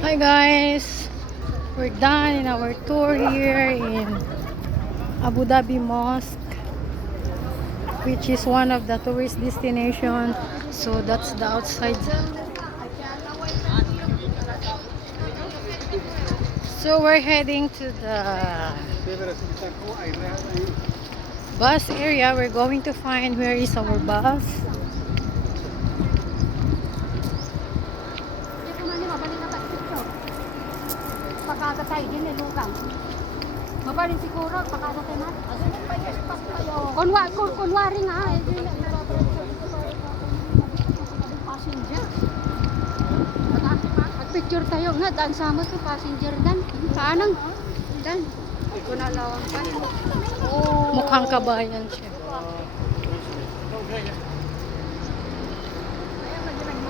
Hi guys, we're done in our tour here in Abu Dhabi Mosque, which is one of the tourist destination. So that's the outside. So we're heading to the bus area. We're going to find where is our bus. Pagkakatay din eh, lukang. Mabalin siguro, pagkakatay na. Kunwari nga eh. Passenger. Picture tayo nga, daan sama to passenger dan. Paanang? Dan. Hindi ko nalawang pa. Mukhang kabayan siya.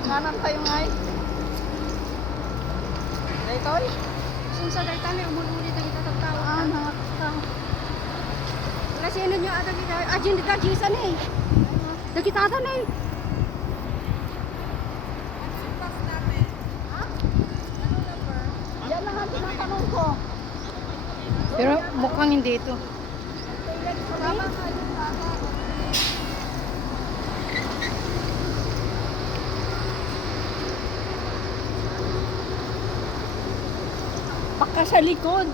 Maghanap tayo nga eh. Dito eh. Kung sa dayta na umululit ang itatagtawa. Nakakatawa. Wala sino nyo ada kita. Ajin di kajisan eh. Dagitatan eh. Yan lang ang tinatanong ko. Pero mukhang hindi ito. Baka sa likod.